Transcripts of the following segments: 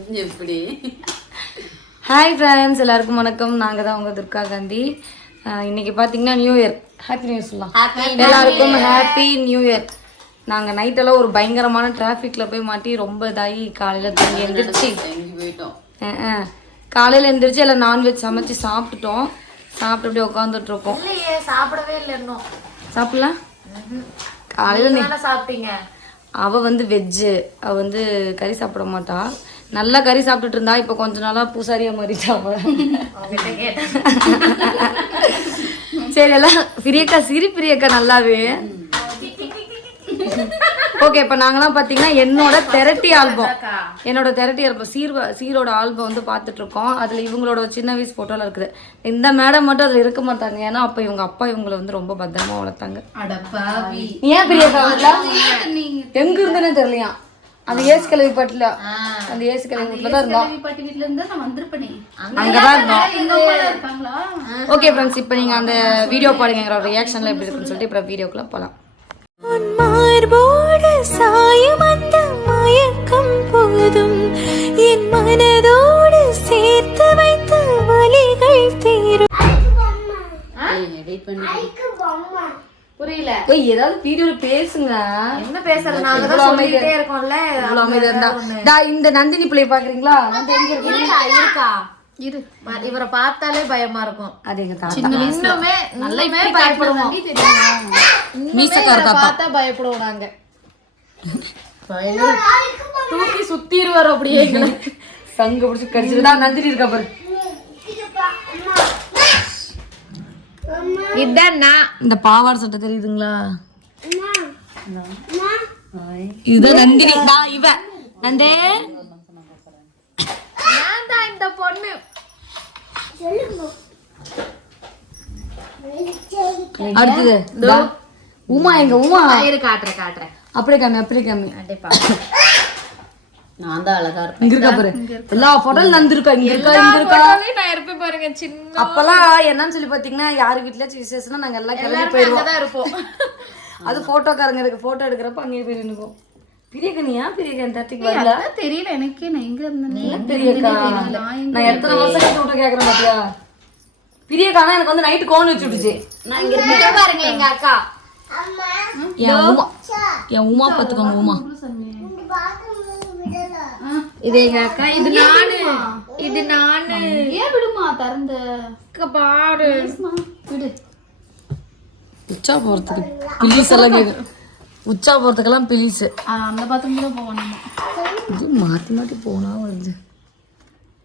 எப்படி? Hi friends எல்லாருக்கும் வணக்கம். நாங்கள் தான் உங்கள் துர்கா காந்தி. இன்னைக்கு பார்த்தீங்கன்னா new year happy new year சொல்லலாம். எல்லாருக்கும் ஹாப்பி நியூ இயர் நாங்கள் நைட்டெல்லாம் ஒரு பயங்கரமான டிராஃபிக்கில் போய் மாட்டி ரொம்ப இதாகி காலையில் தூங்கி எழுந்திரிச்சு போயிட்டோம். காலையில் எழுந்திரிச்சு எல்லாம் நான்வெஜ் சமைச்சு சாப்பிட்டுட்டோம். சாப்பிட்டு அப்படியே உட்காந்துட்டு இருக்கோம். சாப்பிடவே இல்லை இன்னும். சாப்பிடலாம் காலையில் சாப்பிட்டீங்க? அவ வந்து வெஜ்ஜு அவ வந்து கறி சாப்பிட மாட்டா. நல்லா கறி சாப்பிட்டுட்டு இருந்தா இப்போ கொஞ்ச நாளா பூசாரியா மாறிட்டா அவ உங்ககிட்ட கேட்டேன். சரி எல்லாம் பிரியக்கா சிரி பிரியக்கா நல்லாவே. ஓகே இப்போ நாங்களாம் பார்த்தீங்கன்னா என்னோட தெரட்டி ஆல்பம். என்னோட தெரட்டி ஆல்பம் சீர் சீரோட ஆல்பம் வந்து பார்த்துட்டு இருக்கோம் அதில் இவங்களோட சின்ன வயசு ஃபோட்டோலாம் இருக்குது. இந்த மேடம் மட்டும் அதில் இருக்க மாட்டாங்க. ஏன்னா அப்போ இவங்க அப்பா இவங்களை வந்து ரொம்ப பத்திரமா வளர்த்தாங்க. ஏன் பிரியக்கா? எங்க இருந்துன்னு தெரியலையா? அந்த ஏசு கிழவி பாட்டுல. அந்த ஏசு கிழவி வீட்டுல தான் இருந்தோம். பாட்டி வீட்ல இருந்தா நான் வந்திருப்பேனே. அங்கதான் இருந்தோம். எங்க அம்மா இருக்காங்களா? ஓகே ஃப்ரெண்ட்ஸ் இப்போ நீங்க அந்த வீடியோ பாருங்க ரியாக்ஷன்ல எப்படி இருக்குன்னு சொல்லிட்டு இப்போ வீடியோக்குள்ள போலாம். மார்போடு சாயும் அந்த மயக்கம் போதும். என் மனதோடு சேர்த்து வைத்த வலிகள் தீரும். வெயிட் பண்ணி புரியல. ஏய் ஏதாவது வீடியோல பேசுங்க. என்ன பேசுறது? நாங்க தான் சொல்லிட்டே இருக்கோம்ல. இவ்வளவு அமைதியா இருந்தா டா இந்த நந்தினி பிள்ளை பாக்குறீங்களா? இருக்கு? இரு. இவரை பார்த்தாலே பயமா இருக்கும். அது எங்க தாத்தா இன்னுமே பயப்படுவோம். தாத்தா பார்த்தா பயப்படுவோம் நாங்க. தூக்கி சுத்திடுவார் அப்படியே. எங்களை சங்க பிடிச்சி கடிச்சிருந்தா நந்தினி இருக்கா பாரு. இதான் நான் இந்த பாவாடை சட்டை தெரியுதுங்களா? இதுதான் நந்தினி நான் இவ. நந்தே. இந்த பொண்ணு? அடுத்தது. உமா எங்க உமா? காட்டுறேன் காட்டுறேன். அப்படியே காமி அப்படியே காமி. நான் தான் அழகா இருப்பேன். இங்க இருக்கா பாரு. எல்லா போட்டோல நந்திருக்கா இங்க இருக்கா? இங்க இருக்கா? நான் இருப்பேன் பாருங்க சின்ன அப்பெல்லாம் என்னன்னு சொல்லி பாத்தீங்கன்னா யாரு வீட்லயாச்சும் விசேஷம்னா நாங்க எல்லாம் கிளம்பி போயிருவோம் அங்கதான் இருப்போம். அது போட்டோக்காரங்க இருக்கு. போட்டோ எடுக்கிறப்ப அங்கேயே போய் நின்னுக்கும் பிரியக்கா ஏன் வரல? தெரியல எனக்கே நான் எங்க இருந்தேன் பிரியக்கா நான் எத்தனை வருஷம் கேக்குறேன் பாத்தியா? பிரியக்கா ஆனா எனக்கு வந்து நைட்டு கோன் வச்சு விட்டுச்சு. நான் இங்க இங்க பாருங்க எங்க அக்கா. என் உமா. என் உமா பாத்துக்கோங்க உமா. இது எங்க அக்கா இது நானு. இது நானு. ஏன் விடுமா? திறந்த பாரு. விடு. உச்சா போறதுக்கு பிலீஸ் எல்லாம் கேக்கு உச்சா போறதுக்கெல்லாம் பிலீஸ் ஆ, அந்த பாத்ரூம் தான் நம்ம. இது மாத்தி மாத்தி போனா வருது.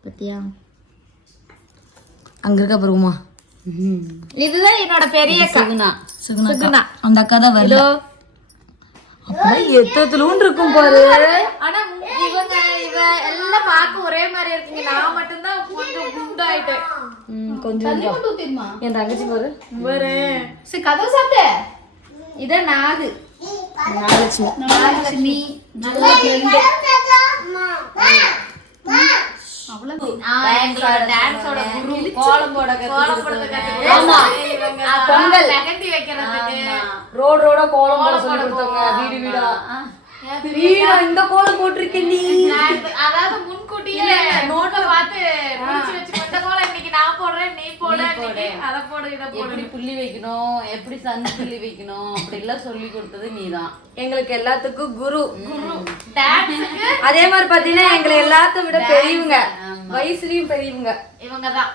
பத்தியா? அங்க இருக்கா பாரு உமா இதுதான் என்னோட பெரிய அக்கா. சுகுணா அந்த அக்கா தான் வரல. அப்பதான் எத்தத்துலூன் இருக்கும் பாரு. ஆனா எல்லாம் பார்க்க ஒரே மாதிரி இருக்குங்க. நான் மட்டும்தான் கொஞ்சம் குண்டாயிட்டேன். கொஞ்சம் கொஞ்சம். கொண்டு ஊத்திடுமா? என் தங்கச்சி பாரு. பாரு. சரி கதவு சாப்பிட்ட இதான் நாகு. நாகலட்சுமி. நாகலட்சுமி. நல்லா. பொங்கல். ரோடு ரோடா கோலம் போட சொல்லி கொடுத்தாங்க வீடு வீடா. வீடா இந்த கோலம் போட்டிருக்கேன் நீ. அதாவது முன்கூட்டியே நோட்டை பார்த்து முடிச்சு வச்சு இந்த கோலம் இன்னைக்கு நான் போடுறேன் நீ போடு அதை போடு இதை போடு. எப்படி புள்ளி வைக்கணும்? எப்படி சன் புள்ளி வைக்கணும்? அப்படி எல்லாம் சொல்லி கொடுத்தது நீதான். எங்களுக்கு எல்லாத்துக்கும் குரு. டான்ஸுக்கு அதே மாதிரி பாத்தீங்கன்னா எங்களை எல்லாத்த விட பெரியவங்க. வயசுலயும் பெரியவங்க. இவங்க தான்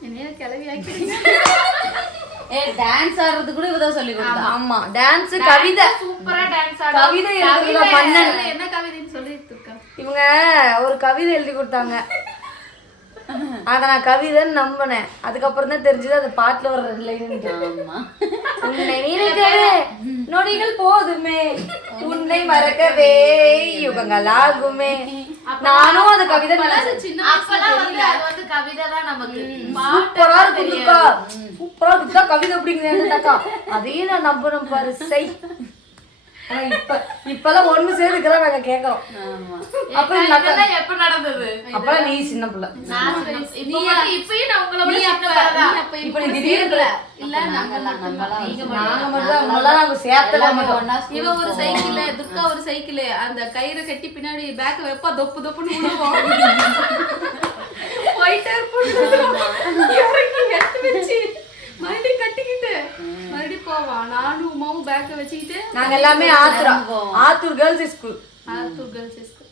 என்னைய கிளவி ஆக்கிடுங்க ஏ டான்ஸ் ஆடுறது கூட இவதான் சொல்லி கொடுத்தா. ஆமா. டான்ஸ் கவிதை. சூப்பரா டான்ஸ் ஆடும் கவிதை என்ன கவிதைன்னு சொல்லிட்டு இருக்கா? இவங்க ஒரு கவிதை எழுதி கொடுத்தாங்க. அத நான் கவிதைன்னு நம்பினேன். அதுக்கப்புறம் தான் தெரிஞ்சது அது பாட்டுல வர லைன் நொடிகள் போதுமே. உன்னை மறக்கவே யுகங்கள் ஆகுமே நானும் அந்த கவிதை அது சூப்பரா இருக்குதுக்கா சூப்பரா இருக்குதா கவிதை அப்படிங்கிறேன்டாக்கா அதையும் நான் நம்பணும் பாரு. ஆனா இப்ப இப்பெல்லாம் ஒண்ணு சேர்ந்துக்கிறோம் நாங்க கேக்குறோம். அப்புறம் எப்ப நடந்தது? நீ சின்ன பிள்ளை. நான் சின்ன- இப்ப மட்டும் இப்பயும் நான் உங்களை விட சின்ன பிள்ளைதான். இப்ப நீ திடீர்னு இல்ல நாங்கெல்லாம் நம்மலாம் நாங்க மட்டும் அவங்களெல்லாம் நாங்க சேர்த்தல மாட்டோம். ஒன்னா இவ ஒரு சைக்கிள் துர்கா ஒரு சைக்கிள். அந்த கயிறை கட்டி பின்னாடி பேக் வைப்பா தொப்பு தொப்புன்னு விடுவோம் போயிட்டே இருப்போம் இறங்கி எடுத்து வச்சு. மறுபடியும் கட்டிக்கிட்டு மறுபடியும் போவான் நானும் உமாவும் பேக்கை வச்சுக்கிட்டு நாங்க எல்லாமே Attur. Attur girls school Attur girls school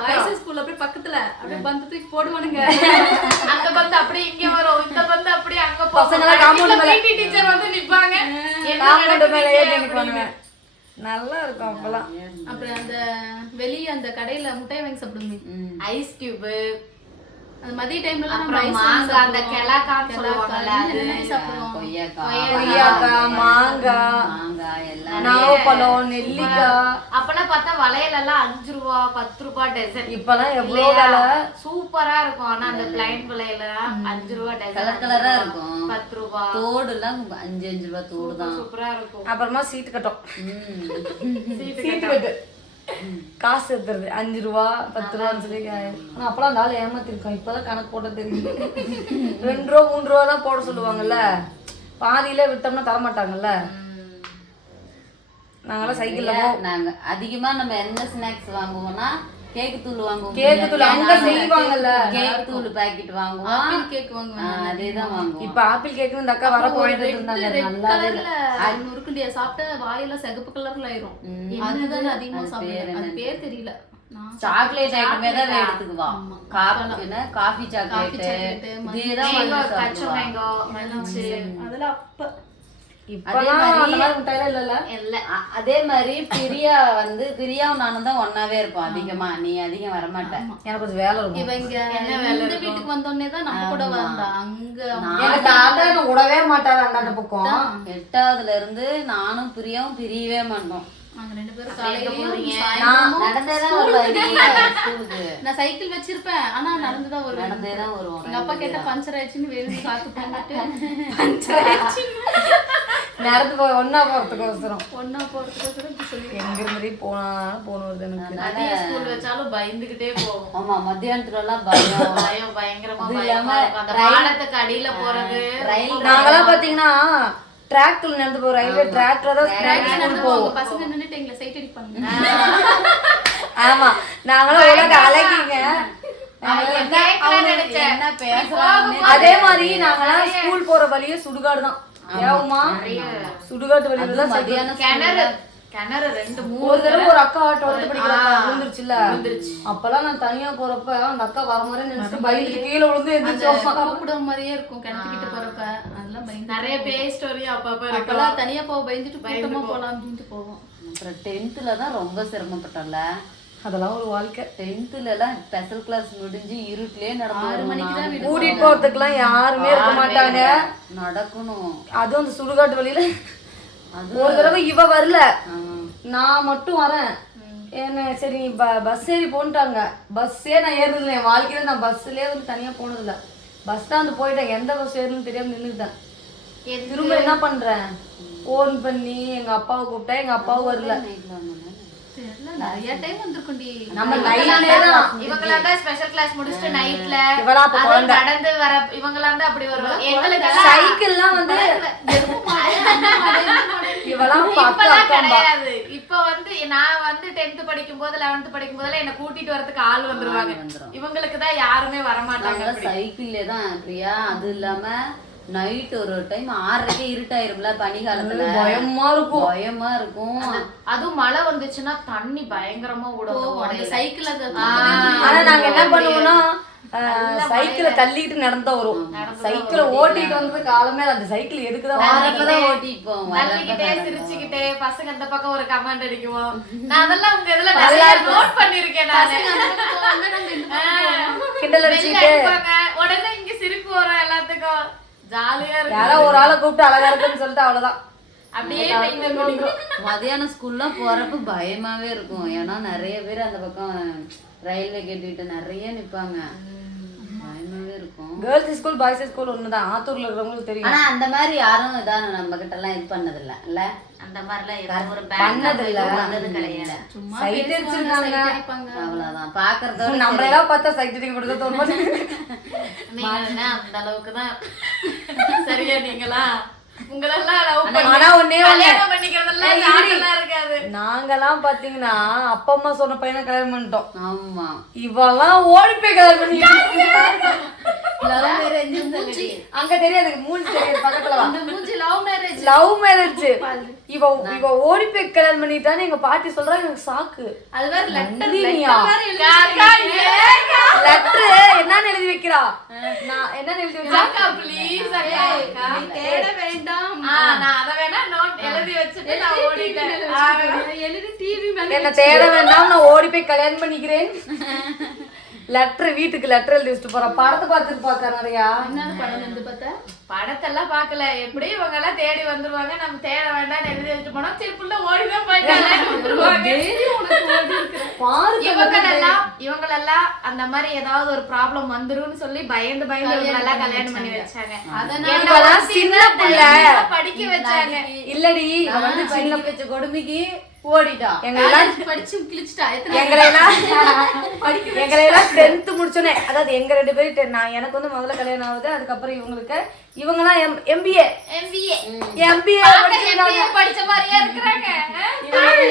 boys school அப்படியே பக்கத்துல அப்படியே பந்து தூக்கி போடுவானுங்க. அந்த பந்து அப்படியே இங்க வரும். இந்த பந்து அப்படியே அங்க மேல- பிடி டீச்சர் வந்து நிப்பாங்க. காம்பவுண்ட் மேல ஏறி. நிப்பானுங்க. நல்லா இருக்கும் அப்பெல்லாம். அப்புறம் அந்த வெளிய அந்த கடையில முட்டையை வாங்கி சாப்பிடுங்க ஐஸ் கியூப் அந்த மதிய டைம்ல மாங்காய், அந்த சொல்லுவாங்கல்ல, அது. கொய்யாக்காய் கொய்யாக்காய் மாங்காய் மாங்காய் எல்லாம். நாவப்பழம் நெல்லிக்காய். அப்பெல்லாம் பார்த்தா வளையல் எல்லாம் அஞ்சு ரூபா பத்து ரூபா டசன் இப்பெல்லாம் எவ்வளவு விலை? சூப்பரா இருக்கும். ஆனா அந்த பிளைன் வளையல் அஞ்சு ரூபா டசன் கலர் கலரா இருக்கும். பத்து ரூபா. தோடு எல்லாம் அஞ்சு அஞ்சு ரூபா தோடு தான். சூப்பரா இருக்கும். அப்புறமா சீட்டு கட்டும். ம். சீட்டு கட்டு. காசு எடுத்துறது. அஞ்சு ரூபா பத்து ரூபான்னு சொல்லி ஆனா அப்பெல்லாம் அந்த ஆள் ஏமாத்திருக்கோம் இப்பதான் கணக்கு போட தெரியுது. ரெண்டு ரூபா மூணு ரூபா தான் போட சொல்லுவாங்கல்ல. பாதியிலே விட்டோம்னா தர மாட்டாங்கல்ல நாங்கெல்லாம் சைக்கிள்ல இல்ல, நாங்க அதிகமா நம்ம என்ன ஸ்நாக்ஸ் வாங்குவோம்னா கேக்கு தூள் வாங்குவோம் கேக்கு தூள் அங்க செய்வாங்கல்ல. கேக் தூள் பாக்கெட் வாங்குவோம். ஆப்பிள் கேக் வாங்குவேன் ஆ, அதேதான் வாங்குவோம். இப்ப ஆப்பிள் கேக்கு இந்த அக்கா வர போயிட்டு இருந்தாங்க ரெட் நல்லாவே இல்ல. கலர்ல நுறுக்குண்டியா சாப்பிட்டா வாயெல்லாம் சிகப்பு கலர்ல ஆயிரும். அதுதான் அதிகமா சாப்பிடுவேன் அது பேர் தெரியல. சாக்லேட் ஐட்டமே தான் எடுத்துக்குவோம் காபி என்ன? காஃபி சாக்லேட் இதேதான் மேங்கோ அதெல்லாம் அப்ப அதே மாதிரி பிரியா வந்து பிரியாவும் நானும் தான் ஒன்னாவே இருப்போம் அதிகமா. நீ அதிகம் வரமாட்ட. எனக்கு கொஞ்சம் வேலை இருக்கும். இவ இங்க இந்த வீட்டுக்கு வந்தோடனே தான் நம்ம கூட வந்தா. அங்க தாத்தா என்ன விடவே மாட்டாரு அந்தாண்ட பக்கம். எட்டாவதுல இருந்து நானும் பிரியாவும் பிரியவே மாட்டோம். நடந்தேதான் நான் சைக்கிள் வச்சிருப்பேன். ஆனா நடந்துதான் வருவேன். நடந்தே தான் வருவோம். எங்க அப்பா கேட்ட பஞ்சர் ஆயிடுச்சுன்னு வேணும்னு காத்து பண்ணிட்டு பஞ்சர் ஆயிடுச்சு நடந்து போய் ஒன்னா போறதுக்கு அவசரம் ஒன்னா போறதுக்கு இப்படி சொல்லி எங்க இருந்து போனாலும் போன வருது எனக்கு மதிய ஸ்கூல் வச்சாலும் பயந்துகிட்டே போவோம். ஆமா மத்தியானத்துல எல்லாம் பயம். பயம் பயங்கரமா இல்லாம அந்த பாலத்துக்கு அடியில போறது ரயில் நாங்கெல்லாம் பாத்தீங்கன்னா டிராக்டர்ல நடந்து போவோம். ரயில்வே டிராக்டர் தான் நடந்து போவோம். பசங்க நின்னுட்டு எங்களை சைட் அடிப்பாங்க. ஆமா. நாங்களாம் உலக அழகிங்க. என்ன பேசுறாங்க அதே மாதிரி நாங்கெல்லாம் ஸ்கூல் போற வழியே சுடுகாடு தான். சுடுகாட்டு வழியில தான் சைக்கிள் மத்தியானம் கிணறு. கிணறு ரெண்டு மூணு ஒரு தடவை ஒரு அக்கா டுவெல்த் படிக்கிறப்ப விழுந்துருச்சுல்ல? அப்பெல்லாம் நான் தனியா போறப்ப அந்த அக்கா வர மாதிரி நினைச்சிட்டு பயந்துட்டு கீழே விழுந்து எந்திரிச்சோம் கூப்பிடுற மாதிரியே இருக்கும் கிணத்துக்கிட்ட போறப்ப. அதெல்லாம் பயந்து நிறைய பேய் ஸ்டோரி அப்பப்ப இருக்கு அப்பெல்லாம் தனியா போக பயந்துட்டு கூட்டமா போலாம் அப்படின்ட்டு போவோம். அப்புறம் டென்த்ல தான் ரொம்ப சிரமப்பட்டோம்ல. அதெல்லாம் ஒரு வாழ்க்கை. டென்த்ல எல்லாம் ஸ்பெஷல் கிளாஸ் முடிஞ்சு இருட்டிலே நடந்து கூட்டிட்டு போறதுக்குலாம் யாருமே இருக்க மாட்டாங்க. நடக்கணும். அதுவும் அந்த சுடுகாட்டு வழியில. ஒரு தடவை இவ வரல. நான் மட்டும் வரேன். என்ன சரி நீ ப- பஸ் ஏறி போன்ட்டாங்க. பஸ்ஸே நான் ஏறுனதில்லை. என் வாழ்க்கையில நான் பஸ்லயே வந்து தனியா போனதில்ல. பஸ் ஸ்டாண்டு போயிட்டேன். எந்த பஸ் ஏறணும்னு தெரியாம நின்றுட்டேன் திரும்ப என்ன பண்றேன்? ஃபோன் பண்ணி எங்க அப்பாவை கூப்பிட்டேன். எங்க அப்பாவும் வரல. நிறைய டைம் வந்திருக்கும்டி. நம்ம நைட்லே தான் ஸ்பெஷல் கிளாஸ் முடிச்சுட்டு நைட்ல இவளா அப்ப குழந்தை. நடந்து வர இவங்களா தான் அப்படி வருவாங்க. எங்களுக்கு சைக்கிள்லாம் வந்து கிடையாது. இப்ப நான் வந்து டென்த் படிக்கும் போது லெவன்த் படிக்கும் போதெல்லாம் என்ன கூட்டிட்டு வரதுக்கு ஆள் வந்துருவாங்க. இவங்களுக்கு தான் யாருமே வரமாட்டாங்க நாங்களாம் சைக்கிள்ல தான் பிரியா? அது இல்லாம நைட் ஒரு டைம் ஆறரைக்கே இருட்டாயிரும்ல பனி காலத்துல பயமா இருக்கும். பயமா இருக்கும். அதுவும் மழை வந்துச்சுன்னா தண்ணி பயங்கரமா போவோம் அந்த சைக்கிள் ஆனா நாங்க என்ன பண்ணுவோம்னா சைக்கிளை தள்ளிட்டு நடந்தா வரும். சைக்கிளை ஓட்டிட்டு வந்தது காலமே. அந்த சைக்கிள் எதுக்குதான் ஓட்டிட்டு போவோம் தள்ளிக்கிட்டே சிரிச்சுக்கிட்டே பசங்க இந்த பக்கம் ஒரு கமெண்ட் அடிக்குவோம். நான் அதெல்லாம் உங்க இதுல நிறைய நோட் பண்ணிருக்கேன். கிண்டல் அடிச்சுக்கிட்டு. உடனே இங்க சிரிப்பு வரும் எல்லாத்துக்கும். ஜாலியா இருக்கும் யாரோ ஒரு ஆளை கூப்பிட்டு அழகா இருக்குன்னு சொல்லிட்டு அவ்வளவுதான். அப்படியே மதியானம் ஸ்கூல்லாம் போறப்ப பயமாவே இருக்கும். ஏன்னா நிறைய பேர் அந்த பக்கம் ரயில்வே கேட்டுக்கிட்ட நிறைய நிப்பாங்க. பயமாவே இருக்கும். கேர்ள்ஸ் ஸ்கூல் பாய்ஸ் ஸ்கூல் ஒண்ணுதான். ஆத்தூர்ல இருக்கிறவங்களுக்கு தெரியும். ஆனா அந்த மாதிரி யாரும் இதான் நம்ம கிட்ட எல்லாம் இது பண்ணது இல்ல? இல்ல அந்த மாதிரிலாம் எதுவும் ஒரு பண்ணது இல்ல. வந்தது கிடையாது. சும்மா சைட் அடிச்சிருக்காங்க. அவ்வளவுதான். பாக்குறதோட நம்மள எல்லாம் பார்த்தா சைட் அடிக்க கொடுக்க தோண மாட்டேங்குது. நீங்க என்ன அந்த அளவுக்கு தான் சரியா நீங்களா? நாங்கெல்லாம் பாத்தீங்கன்னா அப்பா அம்மா சொன்ன பையனை கல்யாணம் பண்ணிட்டோம். ஆமா. இவெல்லாம் ஓடி போய் கல்யாணம் பண்ணிக்கிட்டு மூஞ்சி. அங்க தெரியாது மூஞ்சி தெரியாது பக்கத்துல வா. மூஞ்சி லவ் மேரேஜ் லவ் மேரேஜ் இவ இவ ஓடி போய் கல்யாணம் பண்ணிட்டான்னு எங்க பாட்டி சொல்றாங்க எனக்கு சாக்கு. அது வேற லெட்டர்? லெட்டர் என்னன்னு எழுதி வைக்கிறா? நான் என்னன்னு எழுதி வச்சா ப்ளீஸ் நீ தேட வேண்டாம். நான் அத வேணா நோட் எழுதி வச்சுட்டு நான் ஓடிட்டேன். எழுதி டிவி மேல என்ன தேட வேண்டாம் நான் ஓடி போய் கல்யாணம் பண்ணிக்கிறேன். லெட்டர் வீட்டுக்கு லெட்டர் எழுதி வச்சுட்டு போறேன். படத்தை பார்த்துட்டு பார்க்க நிறையா என்ன படம் வந்து பார்த்தா? படத்தெல்லாம் பார்க்கல. எப்படி இவங்க எல்லாம் தேடி வந்துருவாங்க. நம்ம தேட வேண்டாம் எழுதி வச்சுட்டு போனா சரி புள்ள ஓடிதான் போய் கல்யாணம் வந்துருவாங்க பாரு இவங்களெல்லாம் இவங்களெல்லாம் அந்த மாதிரி ஏதாவது ஒரு ப்ராப்ளம் வந்துரும்னு சொல்லி பயந்து பயந்து இவங்களெல்லாம் கல்யாணம் பண்ணி வச்சாங்க. அதனால சின்ன பிள்ளை. படிக்க வச்சாங்க. இல்லடி வந்து படிக்க வச்ச கொடுமைக்கு ஓடிட்டான் எங்களெல்லாம் படிச்சு கிழிச்சிட்டா. எத்தனை எங்களையெல்லாம் எங்களையெல்லாம் டென்த் முடிச்சோன்னே அதாவது எங்க ரெண்டு பேரும் நான் எனக்கு வந்து முதல்ல கல்யாணம் ஆகுது. அதுக்கப்புறம் இவங்களுக்கு இவங்கெல்லாம் எம்பிஏ எம்பிஏ எம்பிஏ எம்பிஏ படிச்ச மாதிரியே இருக்கிறாங்க.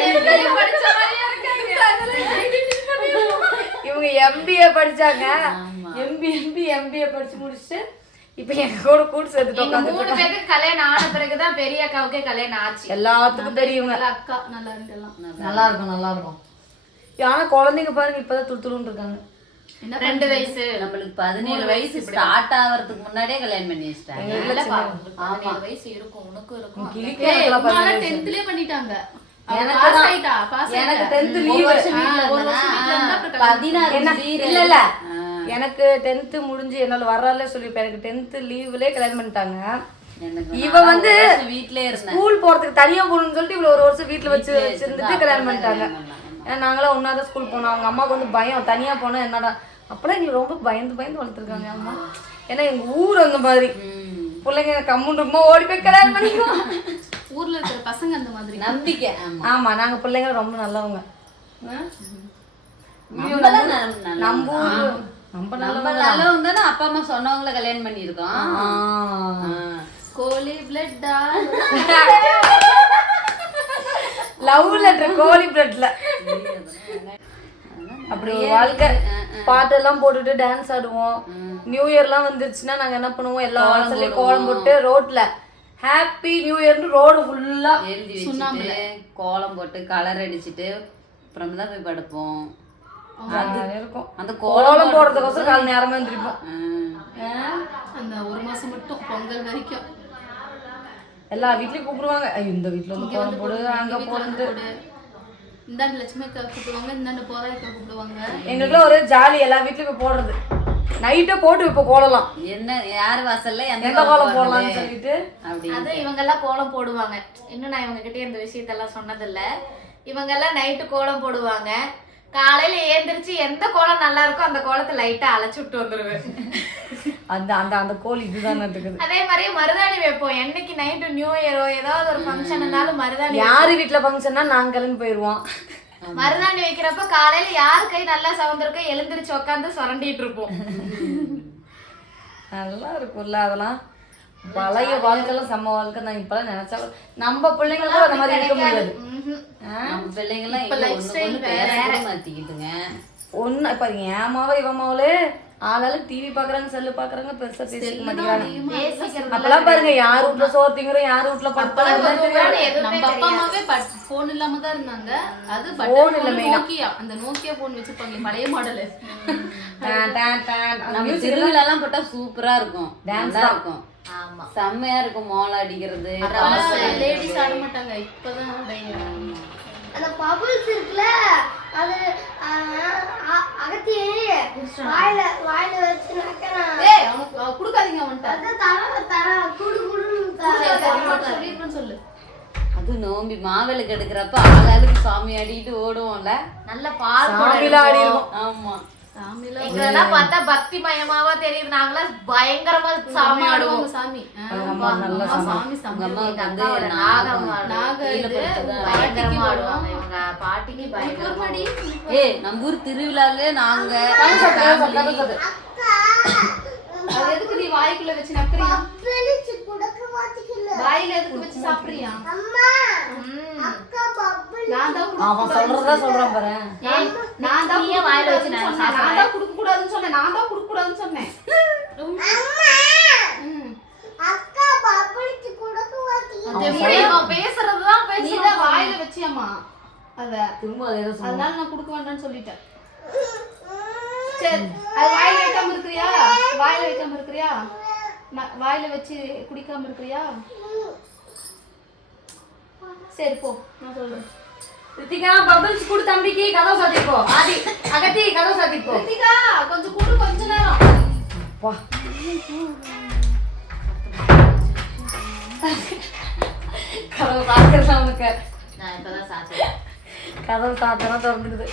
எம்பிஏ படிச்ச மாதிரியே இருக்காங்க இவங்க எம்பிஏ படிச்சாங்க. எம்பி எம்பி எம்பிஏ படிச்சு முடிச்சுட்டு இப்போ எங்க கூட கூட்டு சேர்த்துட்டு எங்க உட்காந்துட்டு மூணு பேருக்கு கல்யாணம் ஆன பிறகுதான் பெரிய அக்காவுக்கே கல்யாணம் ஆச்சு. எல்லாத்துக்கும் பெரியவங்க நல்ல அக்கா நல்லா இருந்தெல்லாம் நல்லா இருக்கும் நல்லா இருக்கும். ஆனா குழந்தைங்க பாருங்க இப்பதான் துரு துருன்னு இருக்காங்க. ரெண்டு வயசு. நம்மளுக்கு பதினேழு வயசு ஸ்டார்ட் ஆகுறதுக்கு முன்னாடியே கல்யாணம் பண்ணி வச்சிட்டாங்க. வயசு இருக்கும் உனக்கும் இருக்கும். டென்த்லயே பண்ணிட்டாங்க. எனக்கு பாஸ் தான். ஆயிட்டா பாஸ் எனக்கு ஆயிட்டா டென்த் ஒரு லீவு வருஷம் வீட்ல ஒரு வருஷம் வீட்ல இருந்தா இருந்தா அப்புறம் பதினாறு என்ன? திடீர்னு- இல்ல இல்ல. ஆ. எனக்கு டென்த் முடிஞ்சு என்னால வரல சொல்லிருப்பேன் எனக்கு டென்த் லீவ்லயே கல்யாணம் பண்ணிட்டாங்க. இவ வந்து வீட்லயே இருந்தேன். ஸ்கூல் போறதுக்கு தனியா போகணும்னு சொல்லிட்டு இவ்வளவு ஒரு வருஷம் வீட்ல வச்சு வச்சிருந்துட்டு வச்சிருந்தா கல்யாணம் பண்ணிட்டாங்க. நாங்களாம் ஒன்னா தான் ஸ்கூல் போனோம். அவங்க அம்மாவுக்கு வந்து பயம். தனியா போனா என்னடா? அப்பெல்லாம் எங்களுக்கு ரொம்ப பயந்து பயந்து வளர்த்துருக்காங்க அம்மா. ஏன்னா எங்க ஊர் அந்த மாதிரி. ம். பிள்ளைங்க கம்முன்னு இருக்குமோ ஓடி போய் கல்யாணம் பண்ணிக்குவோம். ஊர்ல இருக்கிற பசங்க அந்த மாதிரி. நம்பிக்கை. ஆமா. ஆமா நாங்க பிள்ளைங்க ரொம்ப நல்லவங்க. நம்ம ஊரு நம்ம நம்ம நல்லவங்க. தானே. அப்பா அம்மா சொன்னவங்கள கல்யாணம் பண்ணியிருக்கோம். ஆ. கோழி பிளட்டா லவ் லெட்டர் கோழி பிளட்ல அப்படி ஒரு வாழ்க்கை பாட்டெல்லாம் போட்டுட்டு டான்ஸ் ஆடுவோம். நியூ இயர்லாம் வந்துருச்சுன்னா நாங்க என்ன பண்ணுவோம்? எல்லா வாசல்லையும் கோலம் போட்டு ரோட்ல. ஹாப்பி நியூ இயர்னு ரோடு ஃபுல்லா எழுதி வச்சுட்டு கோலம் போட்டு கலர் அடிச்சிட்டு அப்புறம் தான் போய் படுப்போம். அது இருக்கும். அந்த கோலம் போடுறதுக்கோசரம் கால நேரமா எழுந்திருப்போம் ம். அந்த ஒரு மாசம் மட்டும் பொங்கல் வரைக்கும். எல்லா வீட்லயும் கூப்பிடுவாங்க. இந்த வீட்ல வந்து கோலம் போடு அங்க போடுறது இந்தாண்டு லட்சுமி அக்கா கூப்பிடுவாங்க இந்தாண்டு போராய் அக்கா கூப்பிடுவாங்க. எங்களுக்குலாம் ஒரே ஜாலி எல்லா வீட்லயும் போடுறது. நைட்டே போட்டு இப்போ கோலலாம். என்ன யார் வாசல்ல எந்த கோலம் போடலாம்னு? சொல்லிட்டு. அப்படி அது இவங்க எல்லாம் கோலம் போடுவாங்க. இன்னும் நான் இவங்க கிட்ட இந்த விஷயத்தெல்லாம் சொன்னதில்ல. இவங்க எல்லாம் நைட்டு கோலம் போடுவாங்க. காலையில ஏந்திரிச்சு எந்த கோலம் நல்லா இருக்கோ அந்த கோலத்தை லைட்டா அழைச்சு விட்டு வந்துருவேன். அந்த அந்த அந்த கோல் இதுதான் இருக்குது. அதே மாதிரி மருதாணி வைப்போம். என்னைக்கு நைட்டு நியூ இயரோ ஏதாவது ஒரு ஃபங்க்ஷன்னாலும் மருதாணி யாரு வீட்ல ஃபங்க்ஷன்னா நாங்க கிளம்பி போயிருவோம். மருதாணி வைக்கிறப்ப காலையில யார் கை நல்லா சவந்திருக்கோ எழுந்திரிச்சு உட்காந்து சுரண்டிட்டு இருப்போம். நல்லா இருக்கும்ல அதெல்லாம். பழைய வாழ்க்கைலாம் செம்ம வாழ்க்கை தான். இப்பெல்லாம் நினைச்சா நம்ம பிள்ளைங்களுக்கும் அந்த மாதிரி இருக்க முடியாது. பிள்ளைங்கெல்லாம் இப்ப ஒண்ணு பேர மாத்திக்கிட்டுங்க. ஒண்ணு இப்ப என் மாவ இவன் மாவுலே ஆளாளுக்கு டிவி பாக்குறாங்க செல்லு பாக்குறாங்க பெருசா பேசிக்க மாட்டேங்கிறாங்க. அப்பெல்லாம் பாருங்க யார் வீட்ல சோறு திங்கிறோம் யார் வீட்ல போன் இல்லாம தான் இருந்தாங்க. அது பட்டன் இல்ல. நோக்கியா அந்த நோக்கியா போன் வச்சிருப்பாங்க பழைய மாடலு நம்ம திருவிழா எல்லாம் போட்டா சூப்பரா இருக்கும். டான்ஸா இருக்கும். ஆமா. செம்மையா இருக்கும் மோளம் அடிக்கிறது லேடிஸ் ஆட மாட்டாங்க இப்பதான். அந்த பபுள்ஸ் இருக்குல்ல அது அகத்தியே வாயில வாயில வச்சுனாக்க நான் குடுக்காதீங்க அவன்கிட்ட. அதை தர தர குடு குடுன்னு சொல்லு. அது நோம்பி மாவிளக்கு எடுக்கிறப்ப ஆளாளுக்கு சாமி ஆடிட்டு ஓடுவோம்ல. நல்ல பால் ஆமா. எங்களெல்லாம் பார்த்தா பக்தி மயமாவா தெரியுது. நாங்களாம் பயங்கரமா சாமி ஆடுவோம். சாமி. சாமி. பயங்கரமா ஆடுவாங்க. இவங்க பாட்டிக்கு பயங்கரமா மாடி ஏய் நம்ம ஊர் திருவிழாலே நாங்க அது எதுக்கு நீ வாய்க்குள்ள வச்சு நக்குறியா? வெளிச்சு கொடுக்க மாட்டேங்கல வாயில எதுக்கு வச்சு சாப்பிடுறியா? அம்மா அக்கா பப்பிள். நான் தான் அவன் சொல்றதா சொல்றான் பாரு ஏய், நான் தான் நீயே வாயில வச்சு நான் சொன்னேன் நான் தான் கொடுக்க கூடாதுன்னு சொன்னேன். நான் தான் கொடுக்க கூடாதுன்னு சொன்னேன். அக்கா பப்பிள்ஸ் கொடுக்க இவன் பேசுறதுதான் நீ பேசுறான் தான் வாயில வச்சியம்மா. அத. திரும்ப. அதனால நான் கொடுக்க வேண்டாம்னு சொல்லிட்டேன். சரி அது வாயில வைக்காம இருக்கிறியா? வாயில வைக்காம இருக்கிறியா? வாயில வச்சு குடிக்காம இருக்கிறியா? சரி போ. நான் சொல்றேன். ரித்திகா பபிள்ஸ் கொடு தம்பிக்கு கதவு சாத்திப்போ ஆதி அகத்தி கதவு சாத்திப்போ ரித்திகா கொஞ்சம் கூடு கொஞ்ச நேரம். வா. கதவு சாத்துறது அவனுக்கு நான் இப்பதான் கதவு சாத்தனா திறந்துக்குது